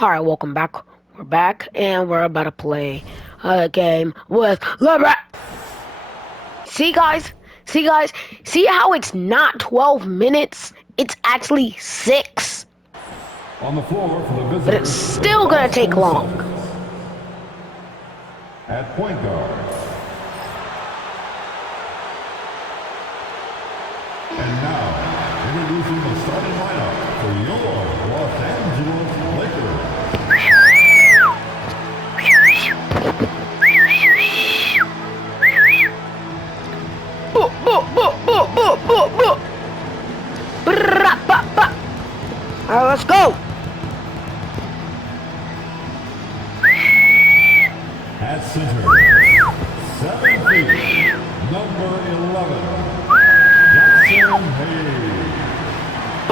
Alright, welcome back. We're back, and we're about to play a game with LeBron. See, guys? See how it's not 12 minutes? It's actually 6. On the floor for the visitors, but it's still gonna take long. At point guard. And now, introducing the starting lineup for your Los Angeles Lakers. Alright, let's go. At center, 7 feet, number 11, Jackson Hayes.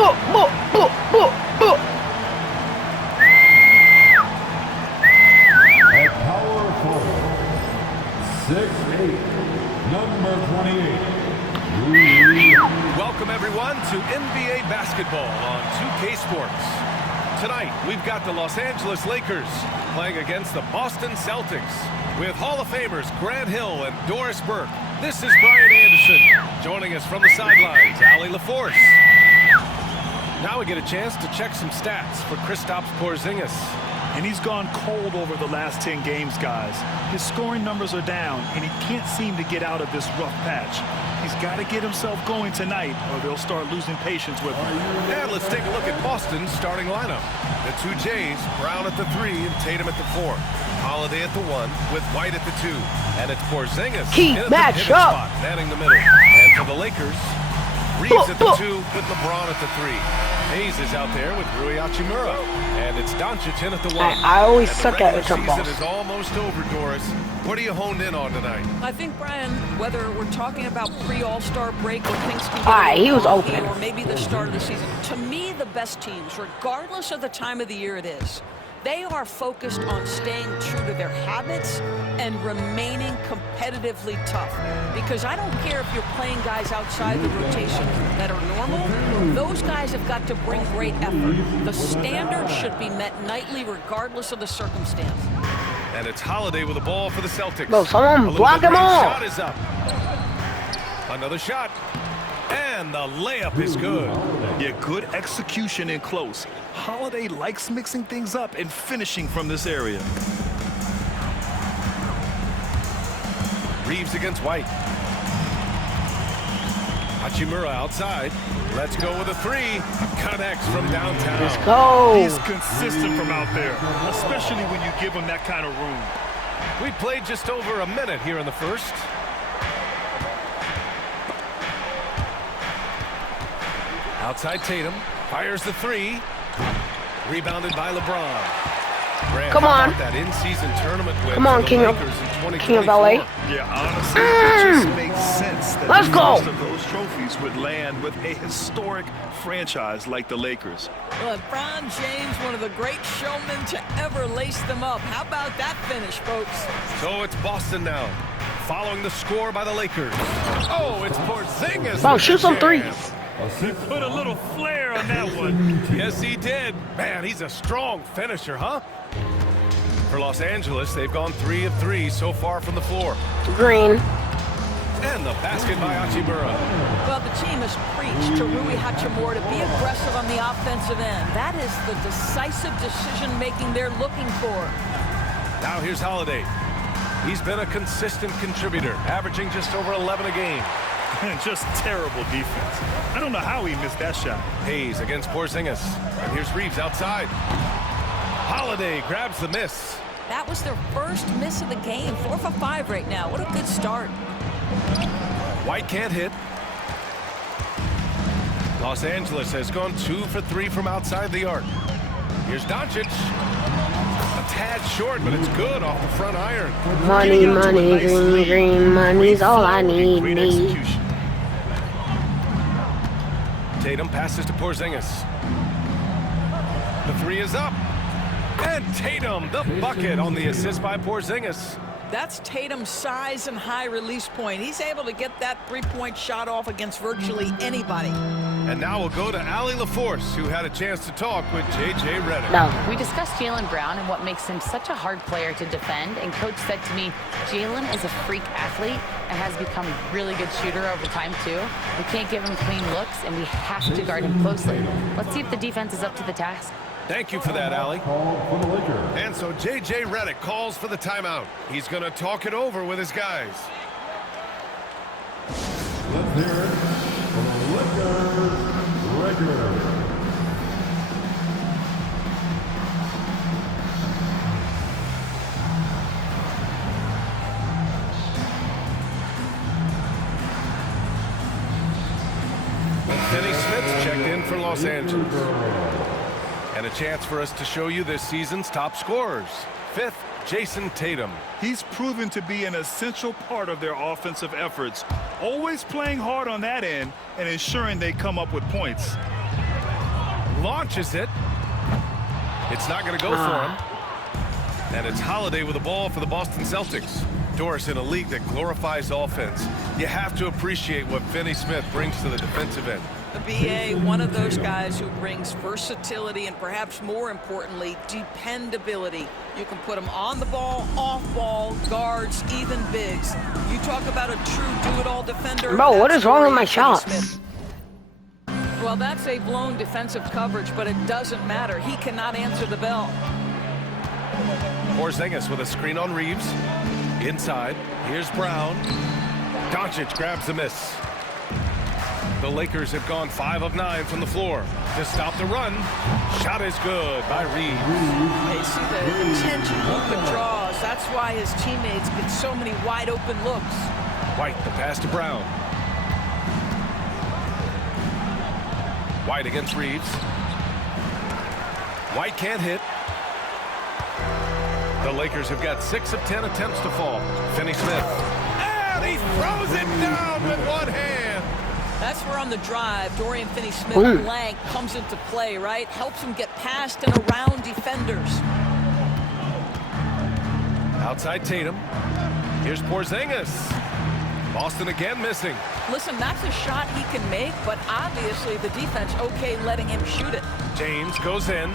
At power forward, 6'8", number 28, Welcome everyone to NBA basketball on 2K Sports. Tonight, we've got the Los Angeles Lakers playing against the Boston Celtics with Hall of Famers Grant Hill and Doris Burke. This is Brian Anderson. Joining us from the sidelines, Allie LaForce. Now we get a chance to check some stats for Kristaps Porzingis. And he's gone cold over the last 10 games, guys. His scoring numbers are down, and he can't seem to get out of this rough patch. He's got to get himself going tonight, or they'll start losing patience with him. And let's take a look at Boston's starting lineup. The two Jays, Brown at the 3 and Tatum at the 4. Holiday at the 1 with White at the 2. And it's Porzingis Key in at the match pivot up. spot, manning the middle. And for the Lakers, Reeves at the 2 with LeBron at the 3. Hayes is out there with Rui Hachimura. And it's Doncic in at the 1. I always And the suck at regular jump balls. season is almost over, Doris. What are you honed in on tonight? I think, Brian, whether we're talking about pre-All-Star break or things can Alright, he was rocky, open. or maybe the start of the season, to me, the best teams, regardless of the time of the year it is, they are focused on staying true to their habits and remaining competitively tough. Because I don't care if you're playing guys outside the rotation that are normal, those guys have got to bring great effort. The standard should be met nightly regardless of the circumstance. And it's Holiday with the ball for the Celtics. Bro, someone A little block him mid-range off. Shot is up. Another shot. And the layup is good. Yeah, good execution in close. Holiday likes mixing things up and finishing from this area. Reeves against White. Hachimura outside. Let's go with a 3. Connects from downtown. Let's go. He's consistent from out there, especially when you give him that kind of room. We played just over a minute here in the first. Outside Tatum. Fires the 3. Rebounded by LeBron. Grant, Come how on. about that in-season tournament win Come on, for the King of- Lakers in King of 2024? LA. Yeah, honestly, it just makes sense that Let's the go. first of those trophies would land with a historic franchise like the Lakers. LeBron James, one of the great showmen to ever lace them up. How about that finish, folks? So it's Boston now, following the score by the Lakers. Oh, it's Porzingis. Bro, with shoot the some jam. threes. Put a little flair on that one. Yes, he did. Man, he's a strong finisher, huh? For Los Angeles, they've gone 3 of 3 so far from the floor. Green. And the basket by Hachimura. Well, the team has preached to Rui Hachimura to be aggressive on the offensive end. That is the decisive decision-making they're looking for. Now here's Holiday. He's been a consistent contributor, averaging just over 11 a game. Just terrible defense. I don't know how he missed that shot. Hayes against Porzingis. And here's Reeves outside. Holiday grabs the miss. That was their first miss of the game. 4 for 5 right now. What a good start. White can't hit. Los Angeles has gone 2 for 3 from outside the arc. Here's Doncic. A tad short, but it's good off the front iron. Money, money, green, green, money's all I need. Great need. execution. Tatum passes to Porzingis. The 3 is up. And Tatum, the bucket on the assist by Porzingis. That's Tatum's size and high release point. He's able to get that three-point shot off against virtually anybody. And now we'll go to Allie LaForce, who had a chance to talk with J.J. Redick. No. We discussed Jaylen Brown and what makes him such a hard player to defend, and Coach said to me, Jaylen is a freak athlete and has become a really good shooter over time, too. We can't give him clean looks, and we have to guard him closely. Let's see if the defense is up to the task. Thank you for that, Allie. Called for the Lakers. And so J.J. Redick calls for the timeout. He's going to talk it over with his guys. Let's hear it for the Lakers. Finney Smith checked in for Los Angeles. And a chance for us to show you this season's top scorers. Fifth, Jason Tatum. He's proven to be an essential part of their offensive efforts, always playing hard on that end and ensuring they come up with points. Launches it. It's not going to go for him. And it's Holiday with the ball for the Boston Celtics. Doris, in a league that glorifies offense, you have to appreciate what Finney Smith brings to the defensive end. The BA, one of those guys who brings versatility and perhaps more importantly, dependability. You can put him on the ball, off ball, guards, even bigs. You talk about a true do-it-all defender. Bro, what is wrong with my Finney shots? Smith. Well, that's a blown defensive coverage, but it doesn't matter. He cannot answer the bell. Porzingis with a screen on Reeves. Inside, here's Brown. Doncic grabs the miss. The Lakers have gone 5 of 9 from the floor. To stop the run, shot is good by Reeves. They see the attention Luka draws. That's why his teammates get so many wide open looks. White, the pass to Brown. White against Reeves. White can't hit. The Lakers have got 6 of 10 attempts to fall. Finney Smith. And he throws it down with one hand. That's where on the drive, Dorian Finney-Smith's length comes into play, right? Helps him get past and around defenders. Outside Tatum. Here's Porzingis. Boston again missing. Listen, that's a shot he can make, but obviously the defense okay letting him shoot it. James goes in.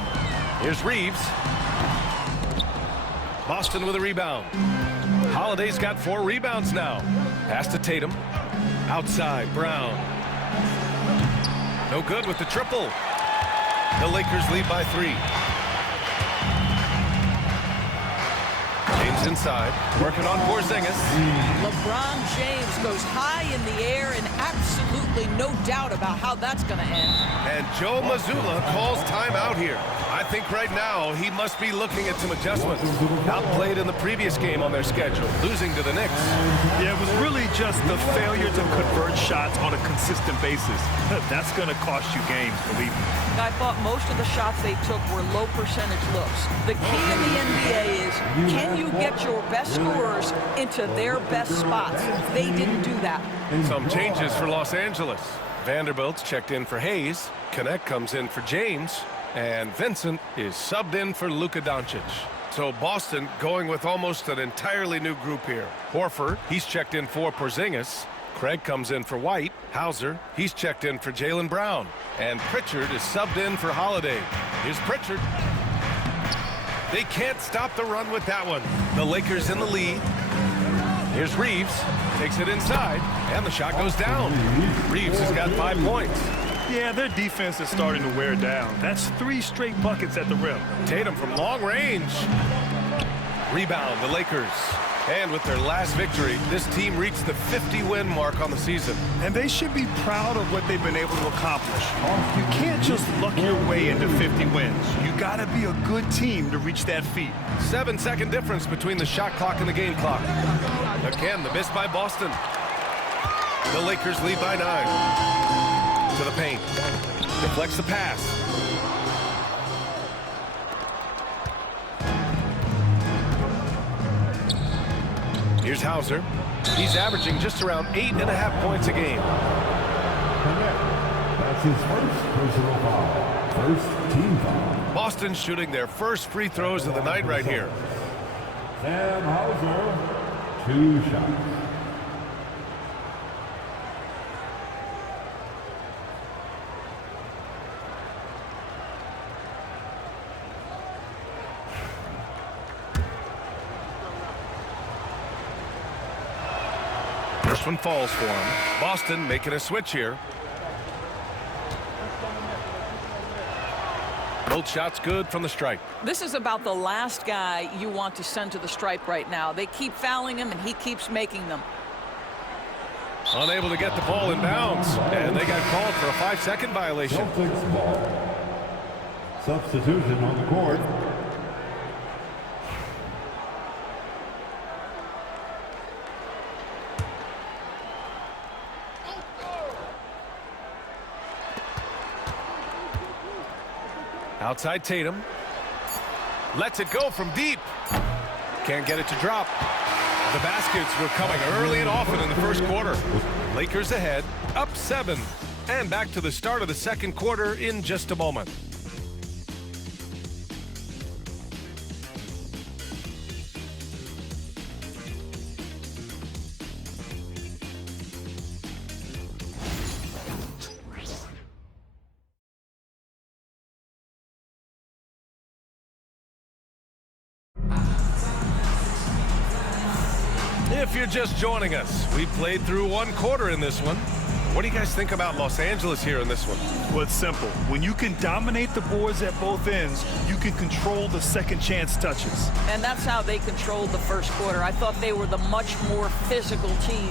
Here's Reeves. Boston with a rebound. Holiday's got 4 rebounds now. Pass to Tatum. Outside, Brown. No good with the triple. The Lakers lead by 3. James inside, working on Porzingis. LeBron James goes high in the air and absolutely no doubt about how that's going to end. And Joe Mazzulla calls timeout here. I think right now he must be looking at some adjustments. Outplayed in the previous game on their schedule, losing to the Knicks. Yeah, it was really just the failure to convert shots on a consistent basis. That's going to cost you games, believe me. I thought most of the shots they took were low percentage looks. The key in the NBA is, can you get your best scorers into their best spots? They didn't do that. Some changes for Los Angeles. Vanderbilt's checked in for Hayes. Connect comes in for James. And Vincent is subbed in for Luka Doncic. So Boston going with almost an entirely new group here. Horford, he's checked in for Porzingis. Craig comes in for White. Hauser, he's checked in for Jaylen Brown. And Pritchard is subbed in for Holiday. Here's Pritchard. They can't stop the run with that one. The Lakers in the lead. Here's Reeves. Takes it inside. And the shot goes down. Reeves has got 5 points. Yeah, their defense is starting to wear down. That's 3 straight buckets at the rim. Tatum from long range. Rebound, the Lakers. And with their last victory, this team reached the 50-win mark on the season. And they should be proud of what they've been able to accomplish. You can't just luck your way into 50 wins. You got to be a good team to reach that feat. 7-second difference between the shot clock and the game clock. Again, the miss by Boston. The Lakers lead by 9. To the paint. Deflects the pass. Here's Hauser. He's averaging just around 8.5 points a game. That's his first personal foul. First team foul. Boston shooting their first free throws of the night right here. Sam Hauser, 2 shots. First one falls for him. Boston making a switch here. Both shots good from the stripe. This is about the last guy you want to send to the stripe right now. They keep fouling him, and he keeps making them. Unable to get the ball in bounds, and they got called for a 5-second violation. Celtics ball. Substitution on the court. Outside Tatum. Lets it go from deep. Can't get it to drop. The baskets were coming early and often in the first quarter. Lakers ahead, up 7. And back to the start of the second quarter in just a moment. If you're just joining us, we played through one quarter in this one. What do you guys think about Los Angeles here in this one? Well, it's simple. When you can dominate the boards at both ends, you can control the second chance touches. And that's how they controlled the first quarter. I thought they were the much more physical team.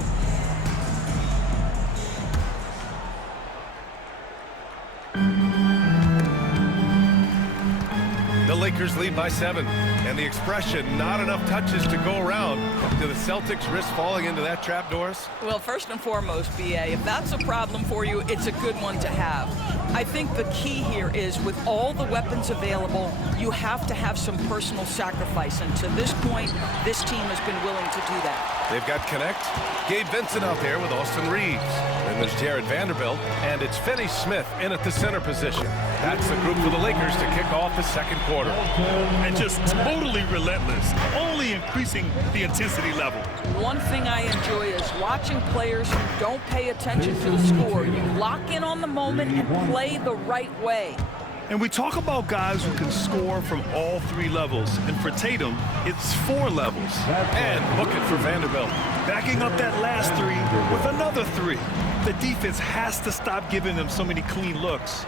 The Lakers lead by 7, and the expression, not enough touches to go around. Do the Celtics risk falling into that trap, Doris? Well, first and foremost, B.A., if that's a problem for you, it's a good one to have. I think the key here is with all the weapons available, you have to have some personal sacrifice. And to this point, this team has been willing to do that. They've got Connect, Gabe Vincent out there with Austin Reeves. Then there's Jared Vanderbilt, and it's Finney Smith in at the center position. That's the group for the Lakers to kick off the second quarter. And just totally relentless, only increasing the intensity level. One thing I enjoy is watching players who don't pay attention to the score. You lock in on the moment and play the right way. And we talk about guys who can score from all 3 levels. And for Tatum, it's 4 levels. And book it for Vanderbilt. Backing up that last 3 with another 3. The defense has to stop giving them so many clean looks.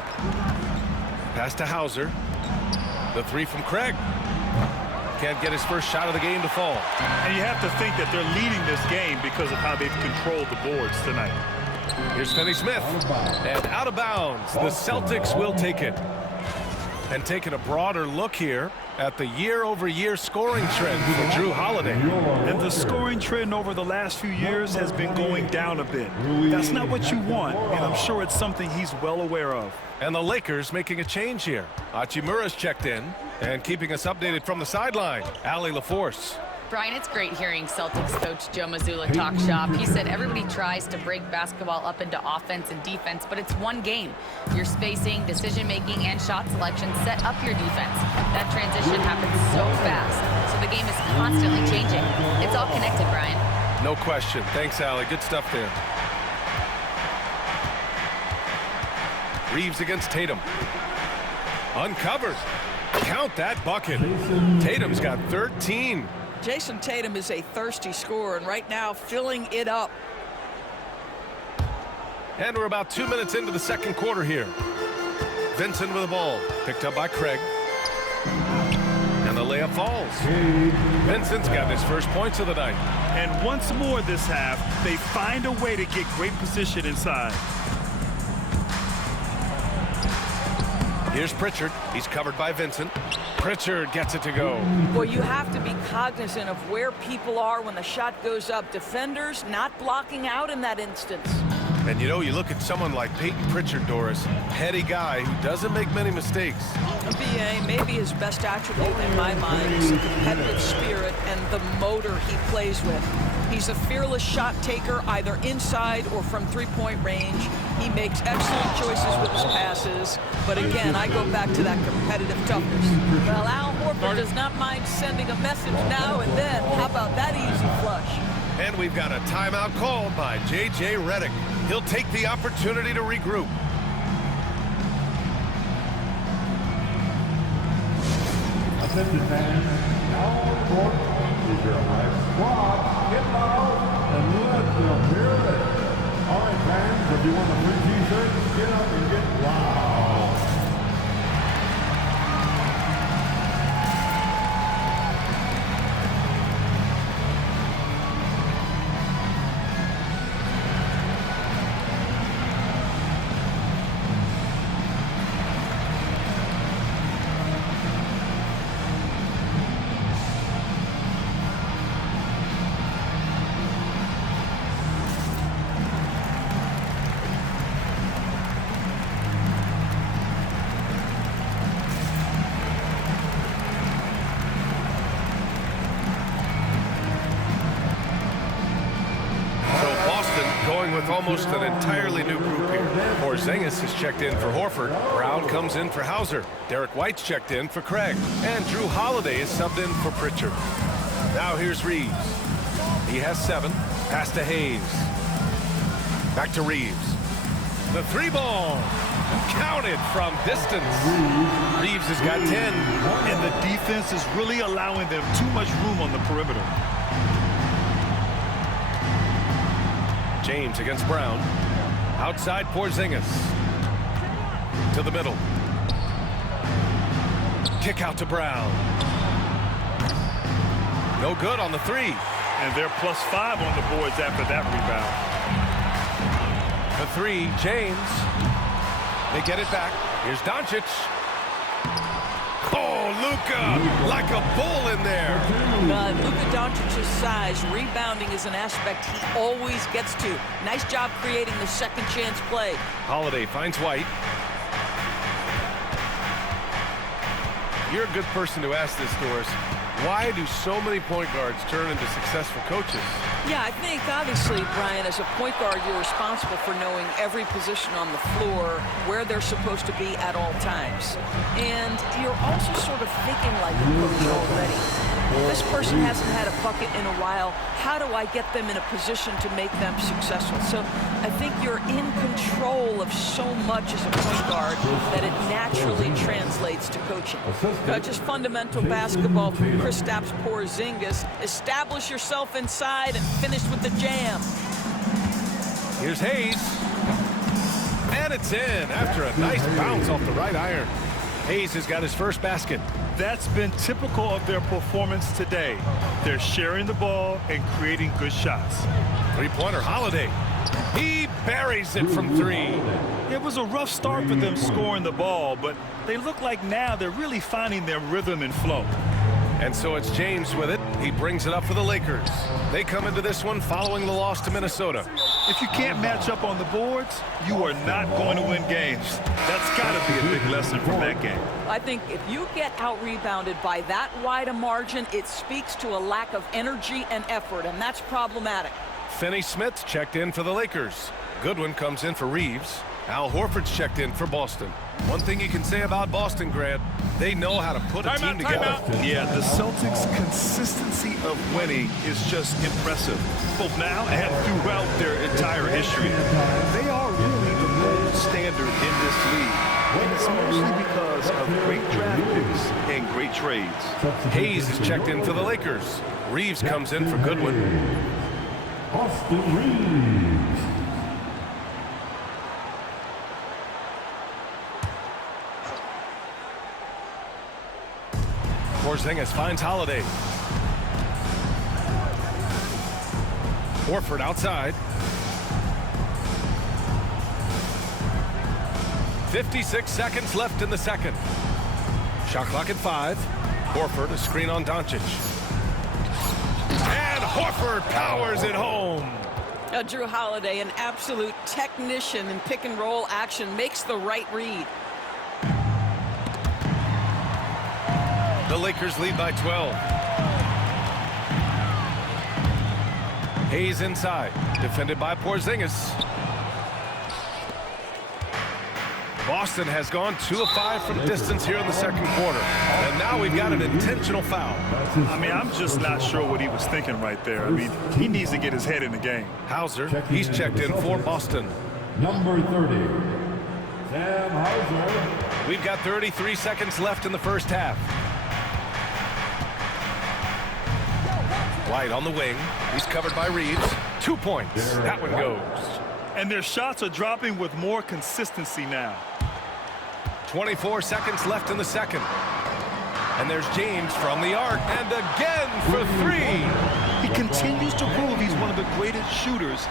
Pass to Hauser. The 3 from Craig. Can't get his first shot of the game to fall. And you have to think that they're leading this game because of how they've controlled the boards tonight. Here's Finney Smith. And out of bounds. The Celtics will take it. And taking a broader look here at the year-over-year scoring trend for Jrue Holiday. And the scoring trend over the last few years has been going down a bit. That's not what you want, and I'm sure it's something he's well aware of. And the Lakers making a change here. Hachimura's checked in and keeping us updated from the sideline. Allie LaForce. Brian, it's great hearing Celtics coach Joe Mazzulla talk shop. He said everybody tries to break basketball up into offense and defense, but it's one game. Your spacing, decision-making, and shot selection set up your defense. That transition happens so fast, so the game is constantly changing. It's all connected, Brian. No question. Thanks, Allie. Good stuff there. Reeves against Tatum. Uncovered. Count that bucket. Tatum's got 13. Jason Tatum is a thirsty scorer, and right now filling it up. And we're about 2 minutes into the second quarter here. Vincent with the ball. Picked up by Craig. And the layup falls. Vincent's got his first points of the night. And once more this half, they find a way to get great position inside. Here's Pritchard. He's covered by Vincent. Pritchard gets it to go. Well, you have to be cognizant of where people are when the shot goes up. Defenders not blocking out in that instance. And you know, you look at someone like Peyton Pritchard, Doris, heady guy who doesn't make many mistakes. B.A., maybe his best attribute in my mind is the competitive spirit and the motor he plays with. He's a fearless shot taker, either inside or from three-point range. He makes excellent choices with his passes. But again, I go back to that competitive toughness. Well, Al Horford does not mind sending a message now and then. How about that easy flush? And we've got a timeout called by J.J. Redick. He'll take the opportunity to regroup. Attention fans, now on court is your high squad. Get loud and let the mirror If you want a free t-shirt, get up and get loud. With almost an entirely new group here. Porzingis has checked in for Horford. Brown comes in for Hauser. Derek White's checked in for Craig. And Drew Holiday is subbed in for Pritchard. Now here's Reeves. He has 7. Pass to Hayes. Back to Reeves. The 3-ball. Counted from distance. Reeves has got 10. And the defense is really allowing them too much room on the perimeter. James against Brown. Outside Porzingis. To the middle. Kick out to Brown. No good on the 3. And they're +5 on the boards after that rebound. The 3, James. They get it back. Here's Doncic. Oh, Luka, like a bull in there. Luka Doncic's size, rebounding is an aspect he always gets to. Nice job creating the second chance play. Holiday finds White. You're a good person to ask this, Doris. Why do so many point guards turn into successful coaches? Yeah, I think obviously, Brian, as a point guard, you're responsible for knowing every position on the floor, where they're supposed to be at all times. And you're also sort of thinking like a coach already. This person hasn't had a bucket in a while. How do I get them in a position to make them successful? So I think you're in control of so much as a point guard that it naturally translates to coaching. Just fundamental basketball from Kristaps Porzingis. Establish yourself inside and finish with the jam. Here's Hayes. And it's in after a nice bounce off the right iron. Hayes has got his first basket. That's been typical of their performance today. They're sharing the ball and creating good shots. Three-pointer Holiday. He buries it from 3. It was a rough start for them scoring the ball, but they look like now they're really finding their rhythm and flow. And so it's James with it. He brings it up for the Lakers. They come into this one following the loss to Minnesota. If you can't match up on the boards, you are not going to win games. That's got to be a big lesson from that game. I think if you get out-rebounded by that wide a margin, it speaks to a lack of energy and effort, and that's problematic. Finney-Smith checked in for the Lakers. Goodwin comes in for Reeves. Al Horford's checked in for Boston. One thing you can say about Boston, Grant, they know how to put a team together. Yeah, the Celtics' consistency of winning is just impressive, both now and throughout their entire history. They are really the gold standard in this league, and it's mostly because of great draft picks and great trades. Hayes is checked in for the Lakers. Reeves comes in for Goodwin. Austin Reeves. Porzingis finds Holiday. Horford outside. 56 seconds left in the second. Shot clock at 5. Horford, a screen on Doncic. And Horford powers it home. Drew Holiday, an absolute technician in pick-and-roll action, makes the right read. The Lakers lead by 12. Hayes inside, defended by Porzingis. Boston has gone 2 of 5 from distance here in the second quarter. And now we've got an intentional foul. I mean, I'm just not sure what he was thinking right there. I mean, he needs to get his head in the game. Hauser, he's checked in for Boston. Number 30, Sam Hauser. We've got 33 seconds left in the first half. White on the wing. He's covered by Reeves. 2 points. That one goes. And their shots are dropping with more consistency now. 24 seconds left in the second. And there's James from the arc, and again for three. He continues to prove he's one of the greatest shooters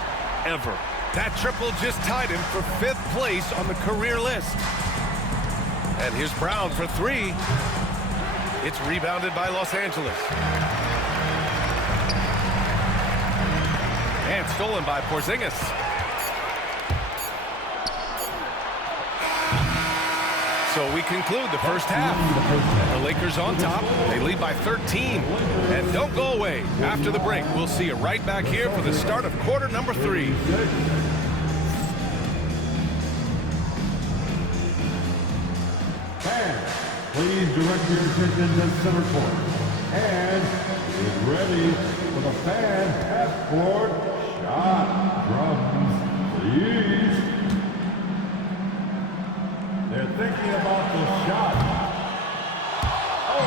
ever. That triple just tied him for 5th place on the career list. And here's Brown for three. It's rebounded by Los Angeles. And stolen by Porzingis. So we conclude the first half. The Lakers on top. They lead by 13. And don't go away. After the break, we'll see you right back here for the start of quarter number 3. Fans, please direct your attention to center court. And get ready for the fan half-court shot. Drums, please. They're thinking about the shot. Oh,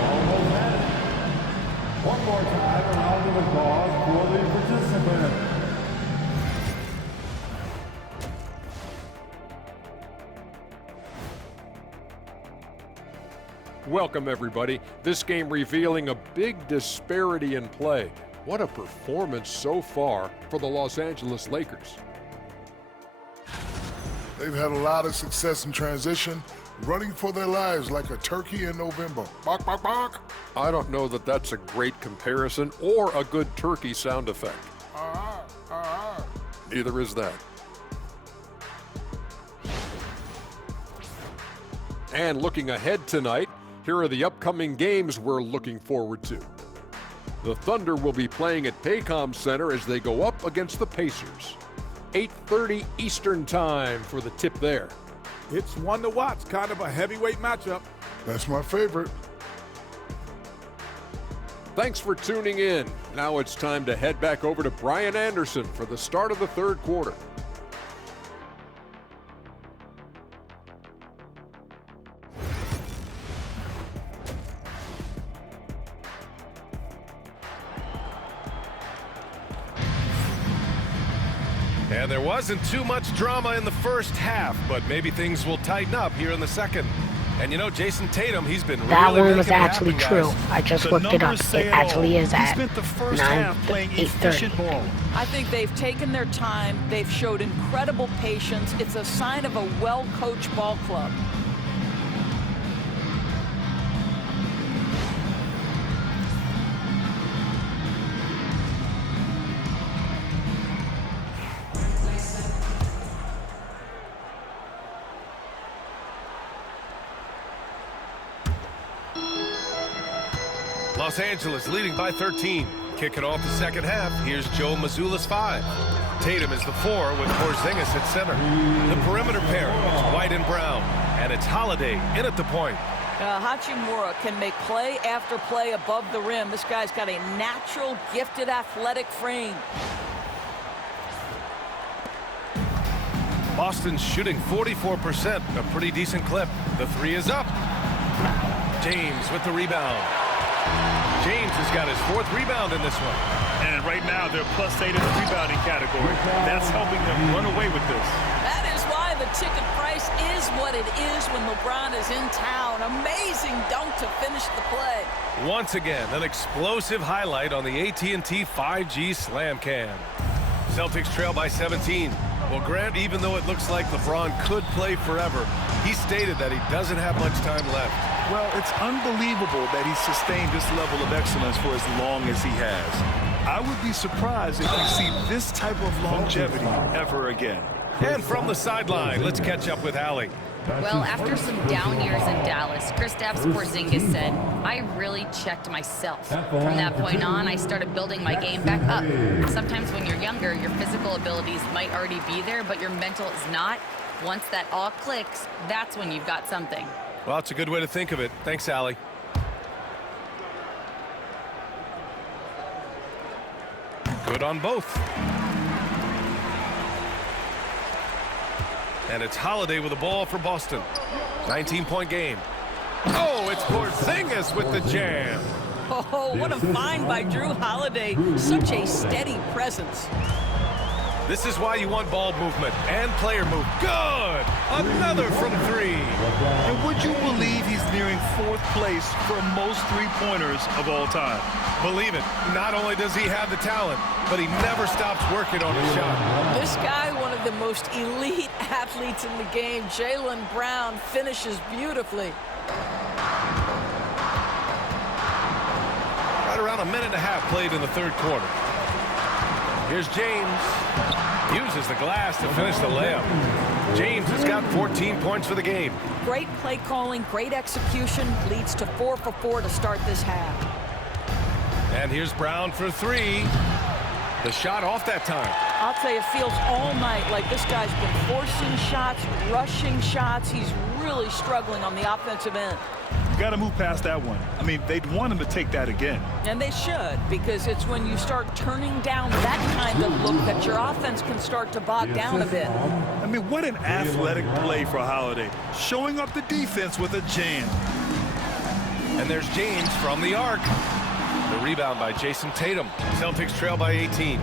almost had it. One more time, a round of applause for the participant. Welcome, everybody. This game revealing a big disparity in play. What a performance so far for the Los Angeles Lakers. They've had a lot of success in transition, running for their lives like a turkey in November. Bark, bark, bark. I don't know that that's a great comparison or a good turkey sound effect. Neither is that. And looking ahead tonight, here are the upcoming games we're looking forward to. The Thunder will be playing at Paycom Center as they go up against the Pacers. 8:30 Eastern Time for the tip there. It's one to watch, kind of a heavyweight matchup. That's my favorite. Thanks for tuning in. Now it's time to head back over to Brian Anderson for the start of the third quarter. And there wasn't too much drama in the first half, but maybe things will tighten up here in the second. And you know, Jason Tatum, he's been That really one was making it actually happen, true. guys. I just The looked it up. numbers It say it actually all. is He at spent the first half playing 8:30. efficient ball. I think they've taken their time. They've showed incredible patience. It's a sign of a well-coached ball club. Los Angeles leading by 13. Kicking off the second half, here's Joe Mazzulla's 5. Tatum is the 4 with Porzingis at center. The perimeter pair, it's White and Brown. And it's Holiday in at the point. Hachimura can make play after play above the rim. This guy's got a natural, gifted, athletic frame. Boston's shooting 44%, a pretty decent clip. The 3 is up. James with the rebound. James has got his 4th rebound in this one. And right now, they're +8 in the rebounding category. That's helping them run away with this. That is why the ticket price is what it is when LeBron is in town. Amazing dunk to finish the play. Once again, an explosive highlight on the AT&T 5G Slam Cam. Celtics trail by 17. Well, Grant, even though it looks like LeBron could play forever, he stated that he doesn't have much time left. Well, it's unbelievable that he's sustained this level of excellence for as long as he has. I would be surprised if we see this type of longevity ever again. And from the sideline, let's catch up with Allie. Well, after some down years in Dallas, Kristaps Porzingis said, I really checked myself. From that point on, I started building my game back up. Sometimes when you're younger, your physical abilities might already be there, but your mental is not. Once that all clicks, that's when you've got something. Well, it's a good way to think of it. Thanks, Allie. Good on both. And it's Holiday with the ball for Boston. 19-point game. Oh, it's Porzingis with the jam. Oh, what a find by Drew Holiday. Such a steady presence. This is why you want ball movement and player move. Good! Another from three. And would you believe he's nearing 4th place for most three-pointers of all time? Believe it. Not only does he have the talent, but he never stops working on his shot. This guy, one of the most elite athletes in the game, Jaylen Brown, finishes beautifully. Right around a minute and a half played in the third quarter. Here's James. Uses the glass to finish the layup. James has got 14 points for the game. Great play calling, great execution, leads to 4 for 4 to start this half. And here's Brown for three. The shot off that time. I'll tell you, it feels all night like this guy's been forcing shots, rushing shots. He's really struggling on the offensive end. Got to move past that one. I mean, they'd want him to take that again. And they should, because it's when you start turning down that kind of look that your offense can start to bog down a bit. I mean, what an athletic play for Holiday. Showing up the defense with a jam. And there's James from the arc. The rebound by Jason Tatum. Celtics trail by 18.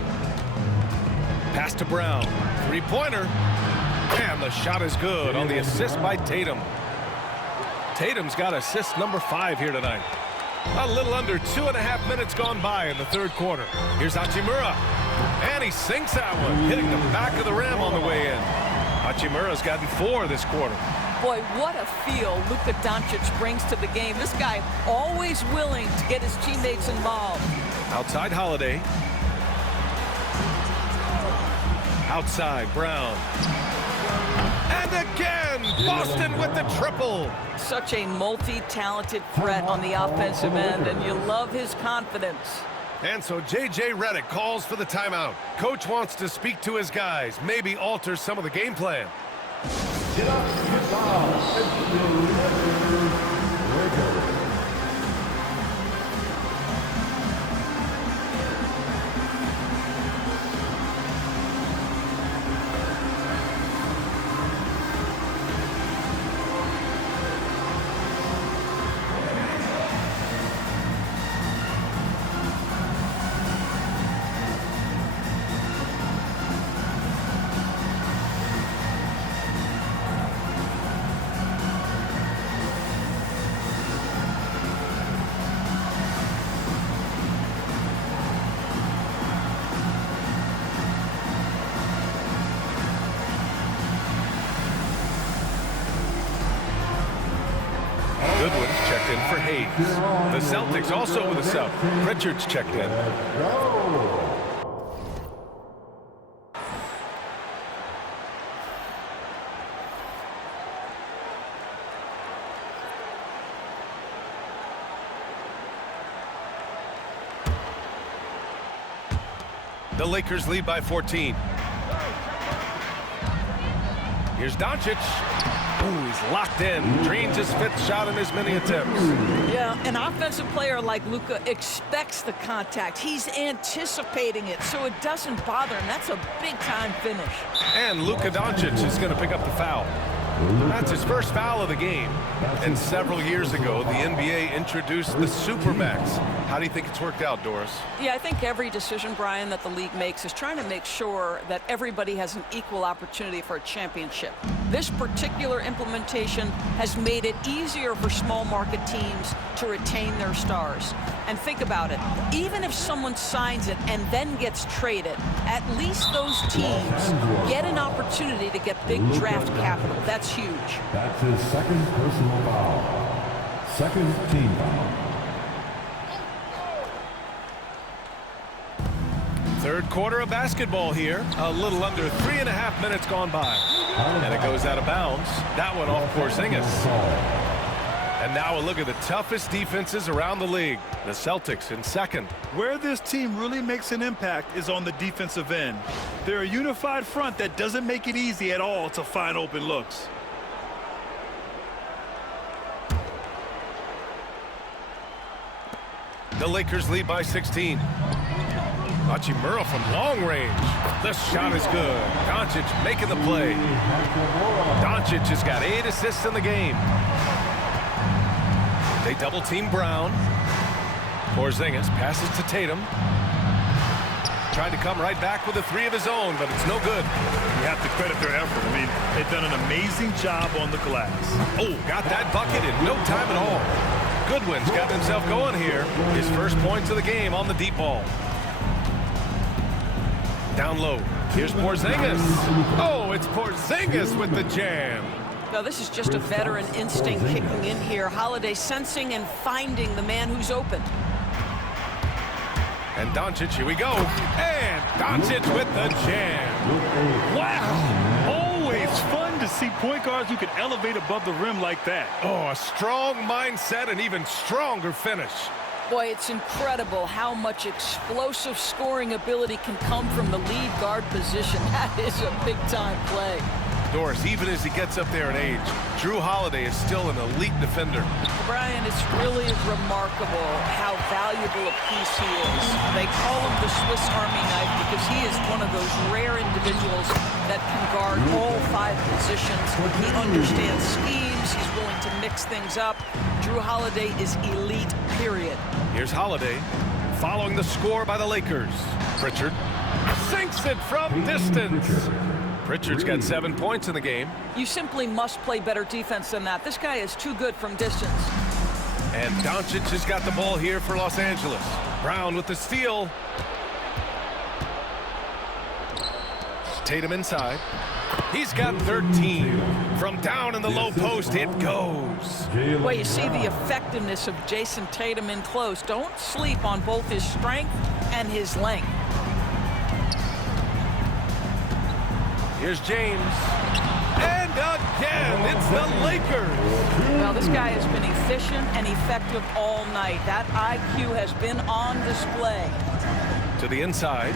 Pass to Brown. Three-pointer. And the shot is good on the assist by Tatum. Tatum's got assist number 5 here tonight. A little under 2.5 minutes gone by in the third quarter. Here's Hachimura. And he sinks that one, hitting the back of the rim on the way in. Hachimura's gotten 4 this quarter. Boy, what a feel Luka Doncic brings to the game. This guy always willing to get his teammates involved. Outside Holiday. Outside Brown. And again, Boston with the triple. Such a multi-talented threat on the offensive end, and you love his confidence. And so J.J. Redick calls for the timeout. Coach wants to speak to his guys, maybe alter some of the game plan. Get up, get down, it's the Lakers. Goodwin checked in for Hayes. The Celtics also with a sub. Pritchard's checked in. The Lakers lead by 14. Here's Doncic. Ooh, he's locked in. Drains his 5th shot in as many attempts. Yeah, an offensive player like Luka expects the contact. He's anticipating it, so it doesn't bother him. That's a big-time finish. And Luka Doncic is going to pick up the foul. That's his first foul of the game. And several years ago, the NBA introduced the Supermax. How do you think it's worked out, Doris? Yeah, I think every decision, Brian, that the league makes is trying to make sure that everybody has an equal opportunity for a championship. This particular implementation has made it easier for small market teams to retain their stars. And think about it. Even if someone signs it and then gets traded, at least those teams get an opportunity to get big draft capital. That's huge. That's his second personal foul. Second team foul. Third quarter of basketball here. A little under 3.5 minutes gone by. And it goes out of bounds. That one off Porzingis. And now a look at the toughest defenses around the league. The Celtics in second. Where this team really makes an impact is on the defensive end. They're a unified front that doesn't make it easy at all to find open looks. The Lakers lead by 16. Hachimura from long range. The shot is good. Doncic making the play. Doncic has got 8 assists in the game. They double-team Brown. Porzingis passes to Tatum. tried to come right back with a three of his own, but it's no good. You have to credit their effort. I mean, they've done an amazing job on the glass. Oh, got that bucket in no time at all. Goodwin's got himself going here. His first points of the game on the deep ball. Down low. Here's Porzingis. Oh, it's Porzingis with the jam. Now, this is just a veteran instinct kicking in here. Holiday sensing and finding the man who's open. And Doncic, here we go. And Doncic with the jam. Wow. Always fun to see point guards who can elevate above the rim like that. Oh, a strong mindset and even stronger finish. Boy, it's incredible how much explosive scoring ability can come from the lead guard position. That is a big-time play. Doris, even as he gets up there in age, Jrue Holiday is still an elite defender. Brian, it's really remarkable how valuable a piece he is. They call him the Swiss Army knife because he is one of those rare individuals that can guard all 5 positions. He understands schemes. He's willing to mix things up. Jrue Holiday is elite, period. Here's Holiday following the score by the Lakers. Pritchard sinks it from distance. Pritchard's got 7 points in the game. You simply must play better defense than that. This guy is too good from distance. And Doncic has got the ball here for Los Angeles. Brown with the steal. Tatum inside. He's got 13. From down in the low post, it goes. Well, you see the effectiveness of Jason Tatum in close. Don't sleep on both his strength and his length. Here's James. And again, it's the Lakers. Well, this guy has been efficient and effective all night. That IQ has been on display. To the inside.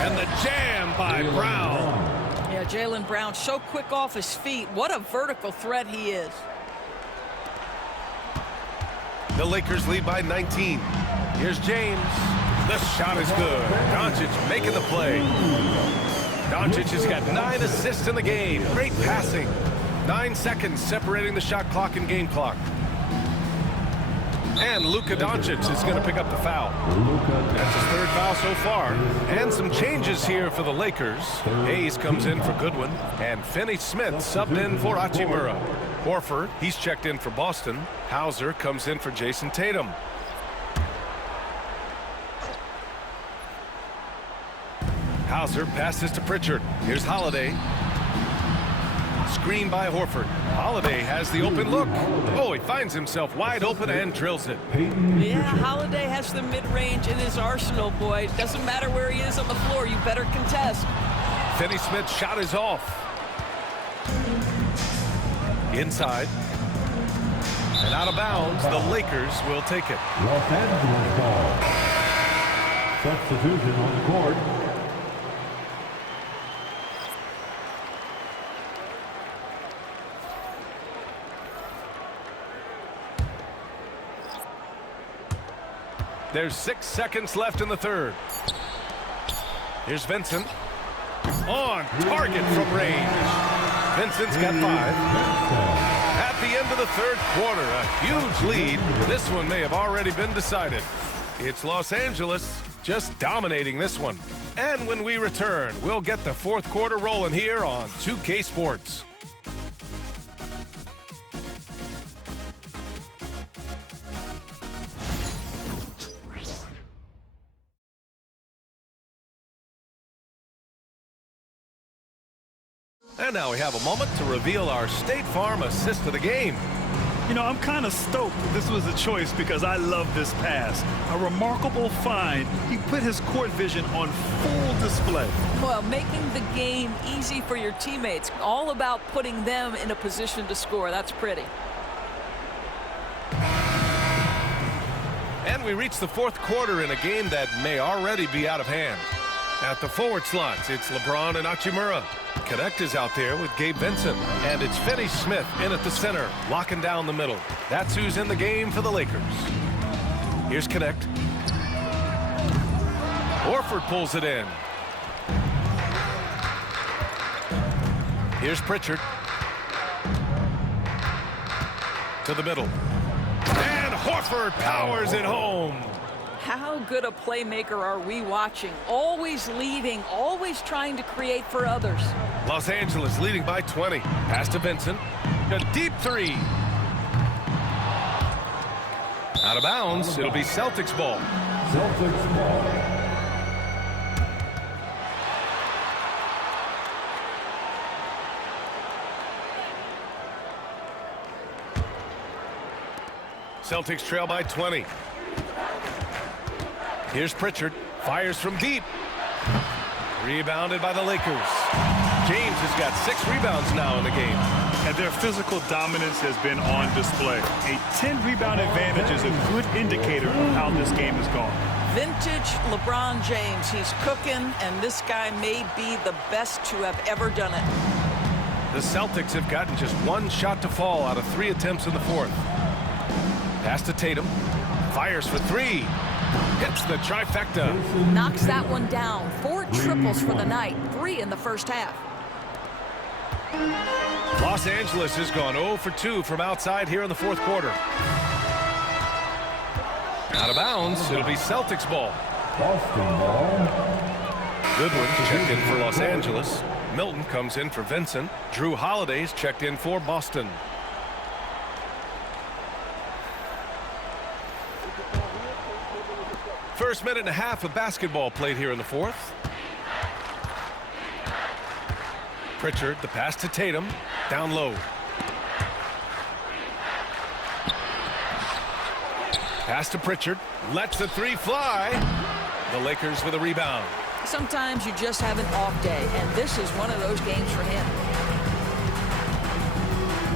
And the jam by Brown. Yeah, Jaylen Brown so quick off his feet. What a vertical threat he is. The Lakers lead by 19. Here's James. The shot is good. Doncic making the play. Doncic has got 9 assists in the game. Great passing. 9 seconds separating the shot clock and game clock. And Luka Doncic is going to pick up the foul. That's his 3rd foul so far. And some changes here for the Lakers. Hayes comes in for Goodwin. And Finney-Smith subbed in for Hachimura. Horford, he's checked in for Boston. Hauser comes in for Jason Tatum. Hauser passes to Pritchard. Here's Holiday. Screen by Horford. Holiday has the open look. Oh, he finds himself wide open and drills it. Yeah, Holiday has the mid-range in his arsenal, boy. Doesn't matter where he is on the floor, you better contest. Finney-Smith's shot is off. Inside. And out of bounds, the Lakers will take it. Los Angeles ball. Substitution on the court. There's 6 seconds left in the 3rd. Here's Vincent. On target from range. Vincent's got 5. At the end of the 3rd quarter, a huge lead. This one may have already been decided. It's Los Angeles just dominating this one. And when we return, we'll get the 4th quarter rolling here on 2K Sports. And now we have a moment to reveal our State Farm assist of the game. You know, I'm kind of stoked that this was a choice because I love this pass. A remarkable find. He put his court vision on full display. Well, making the game easy for your teammates. All about putting them in a position to score. That's pretty. And we reach the 4th quarter in a game that may already be out of hand. At the forward slots, it's LeBron and Hachimura. Connect is out there with Gabe Vincent. And it's Finney-Smith in at the center, locking down the middle. That's who's in the game for the Lakers. Here's Connect. Horford pulls it in. Here's Pritchard. To the middle. And Horford powers it home. How good a playmaker are we watching? Always leading, always trying to create for others. Los Angeles leading by 20. Pass to Vincent. A deep three. Out of bounds. It'll be Celtics ball. Celtics ball. Celtics trail by 20. Here's Pritchard. Fires from deep. Rebounded by the Lakers. James has got 6 rebounds now in the game. And their physical dominance has been on display. A 10-rebound advantage is a good indicator of how this game has gone. Vintage LeBron James. He's cooking, and this guy may be the best to have ever done it. The Celtics have gotten just 1 shot to fall out of 3 attempts in the 4th. Pass to Tatum. Fires for 3. Hits the trifecta. Knocks that one down. 4 triples for the night. 3 in the first half. Los Angeles has gone 0 for 2 from outside here in the 4th quarter. Out of bounds. It'll be Celtics ball. Boston ball. Goodwin checked in for Los Angeles. Milton comes in for Vincent. Drew Holiday's checked in for Boston. First minute and a half of basketball played here in the 4th. Pritchard, the pass to Tatum, down low. Pass to Pritchard, lets the 3 fly. The Lakers with a rebound. Sometimes you just have an off day, and this is one of those games for him.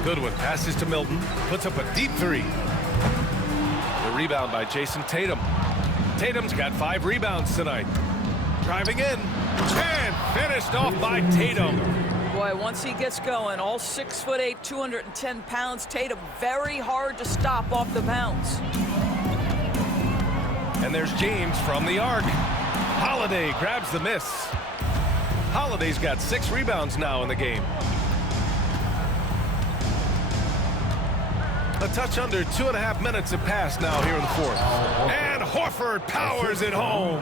Goodwin passes to Milton, puts up a deep 3. The rebound by Jason Tatum. Tatum's got 5 rebounds tonight. Driving in, and finished off by Tatum. Boy, once he gets going, all 6'8", 210 pounds, Tatum very hard to stop off the bounce. And there's James from the arc. Holiday grabs the miss. Holiday's got 6 rebounds now in the game. A touch under 2.5 minutes have passed now here in the 4th. And Horford powers it home.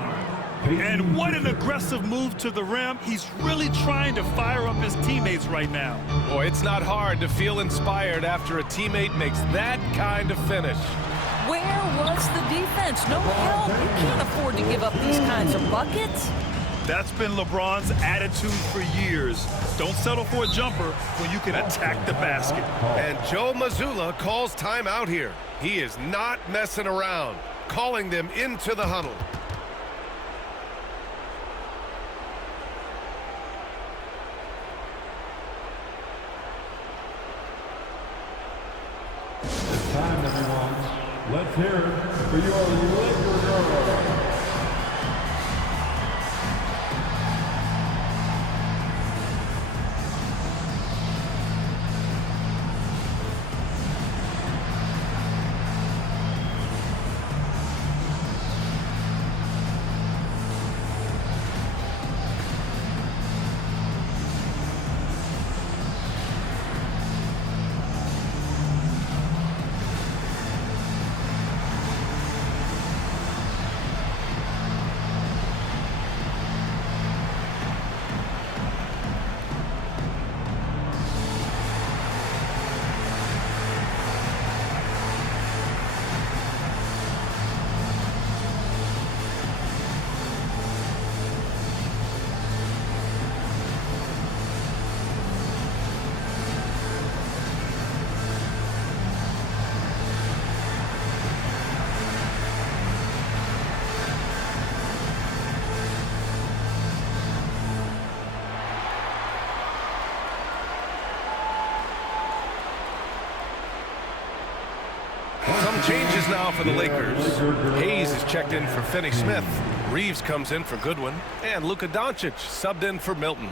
And what an aggressive move to the rim. He's really trying to fire up his teammates right now. Boy, it's not hard to feel inspired after a teammate makes that kind of finish. Where was the defense? No help. You can't afford to give up these kinds of buckets. That's been LeBron's attitude for years. Don't settle for a jumper when you can attack the basket. And Joe Mazzulla calls timeout here. He is not messing around, calling them into the huddle. It's time, everyone. Let's hear it for your Laker girls. Some changes now for the Lakers. Hayes is checked in for Finney-Smith. Reeves comes in for Goodwin. And Luka Doncic subbed in for Milton.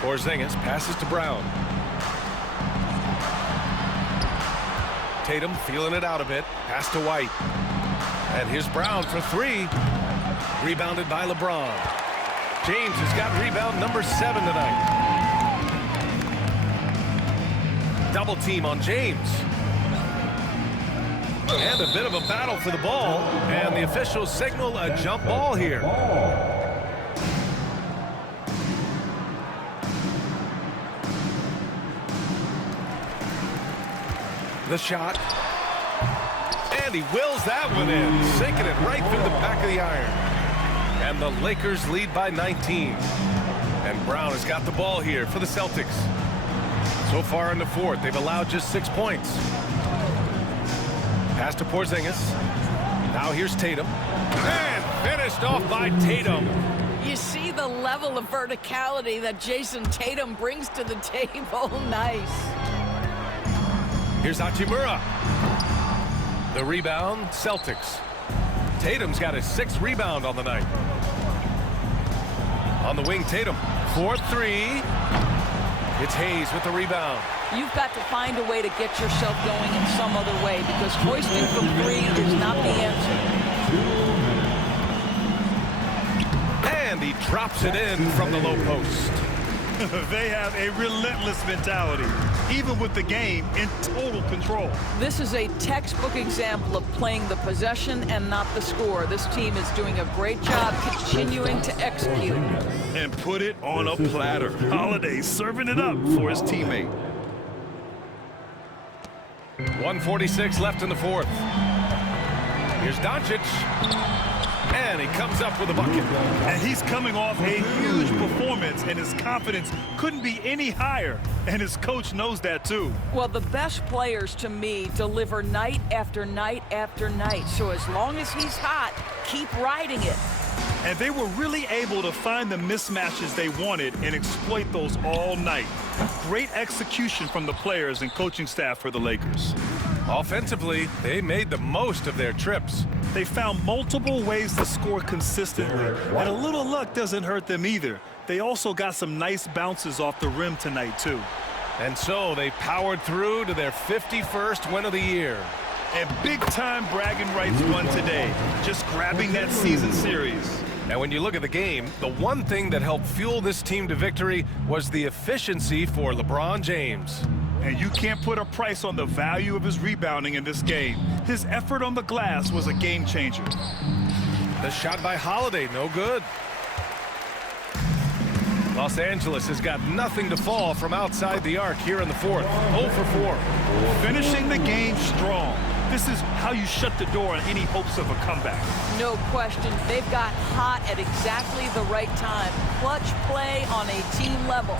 Porzingis passes to Brown. Tatum feeling it out a bit. Pass to White. And here's Brown for three. Rebounded by LeBron. James has got rebound number 7 tonight. Double team on James. And a bit of a battle for the ball. And the officials signal a jump ball here. The shot. And he wills that one in, sinking it right through the back of the iron. And the Lakers lead by 19. And Brown has got the ball here for the Celtics. So far in the fourth, they've allowed just 6 points. Pass to Porzingis. Now here's Tatum. And finished off by Tatum. You see the level of verticality that Jason Tatum brings to the table. Nice. Here's Hachimura. The rebound, Celtics. Tatum's got his 6th rebound on the night. On the wing, Tatum. 4-3. It's Hayes with the rebound. You've got to find a way to get yourself going in some other way, because hoisting from 3 is not the answer. And he drops it in from the low post. They have a relentless mentality, even with the game in total control. This is a textbook example of playing the possession and not the score. This team is doing a great job continuing to execute. And put it on a platter. Holiday serving it up for his teammate. 1:46 left in the fourth. Here's Doncic. And he comes up with a bucket. And he's coming off a huge performance, and his confidence couldn't be any higher. And his coach knows that too. Well, the best players to me deliver night after night after night. So as long as he's hot, keep riding it. And they were really able to find the mismatches they wanted and exploit those all night. Great execution from the players and coaching staff for the Lakers. Offensively, they made the most of their trips. They found multiple ways to score consistently, and a little luck doesn't hurt them either. They also got some nice bounces off the rim tonight, too. And so they powered through to their 51st win of the year. And big-time bragging rights won today, just grabbing that season series. And when you look at the game, the one thing that helped fuel this team to victory was the efficiency for LeBron James. And you can't put a price on the value of his rebounding in this game. His effort on the glass was a game changer. The shot by Holiday, no good. Los Angeles has got nothing to fall from outside the arc here in the fourth. 0 for 4. Finishing the game strong. This is how you shut the door on any hopes of a comeback. No question. They've got hot at exactly the right time. Clutch play on a team level.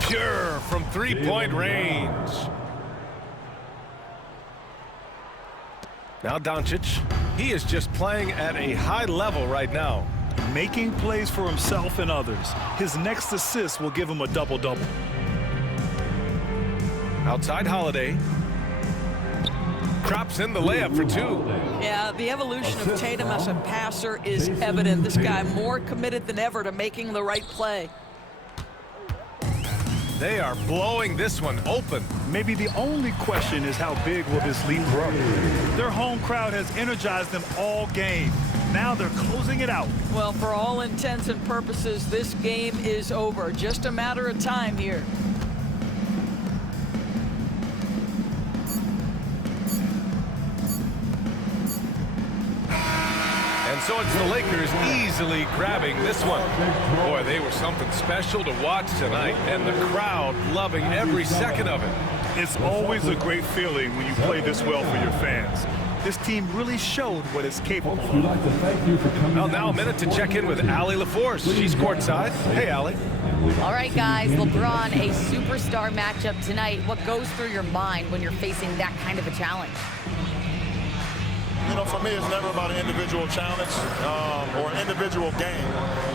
Pure from three-point range. Now Doncic. He is just playing at a high level right now. Making plays for himself and others. His next assist will give him a double-double. Outside Holiday. Drops in the layup for 2. Yeah, the evolution of Tatum as a passer is evident. This guy more committed than ever to making the right play. They are blowing this one open. Maybe the only question is how big will this lead grow? Their home crowd has energized them all game. Now they're closing it out. Well, for all intents and purposes, this game is over. Just a matter of time here. And so it's the Lakers easily grabbing this one. Boy, they were something special to watch tonight, and the crowd loving every second of it. It's always a great feeling when you play this well for your fans. This team really showed what it's capable of. Well, now a minute to check in with Allie LaForce. She's courtside. Hey, Allie. All right, guys, LeBron, a superstar matchup tonight. What goes through your mind when you're facing that kind of a challenge? You know, for me, it's never about an individual challenge or an individual game.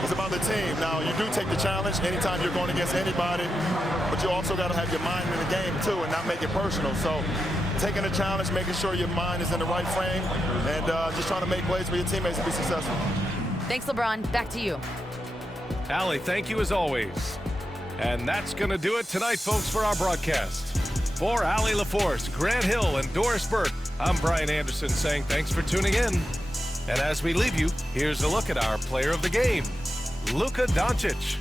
It's about the team. Now, you do take the challenge anytime you're going against anybody, but you also got to have your mind in the game, too, and not make it personal. So taking the challenge, making sure your mind is in the right frame, and just trying to make plays for your teammates to be successful. Thanks, LeBron. Back to you. Allie, thank you as always. And that's going to do it tonight, folks, for our broadcast. For Allie LaForce, Grant Hill, and Doris Burke, I'm Brian Anderson saying thanks for tuning in. And as we leave you, here's a look at our player of the game, Luka Doncic.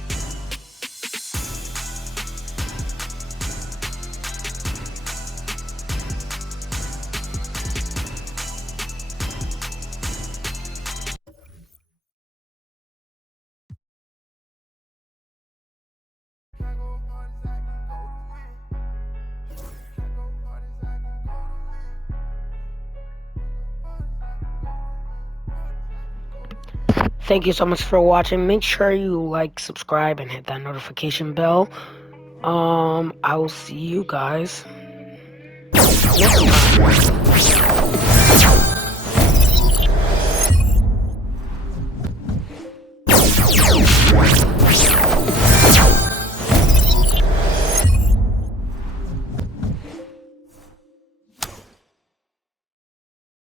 Thank you so much for watching. Make sure you like, subscribe, and hit that notification bell. I will see you guys next time.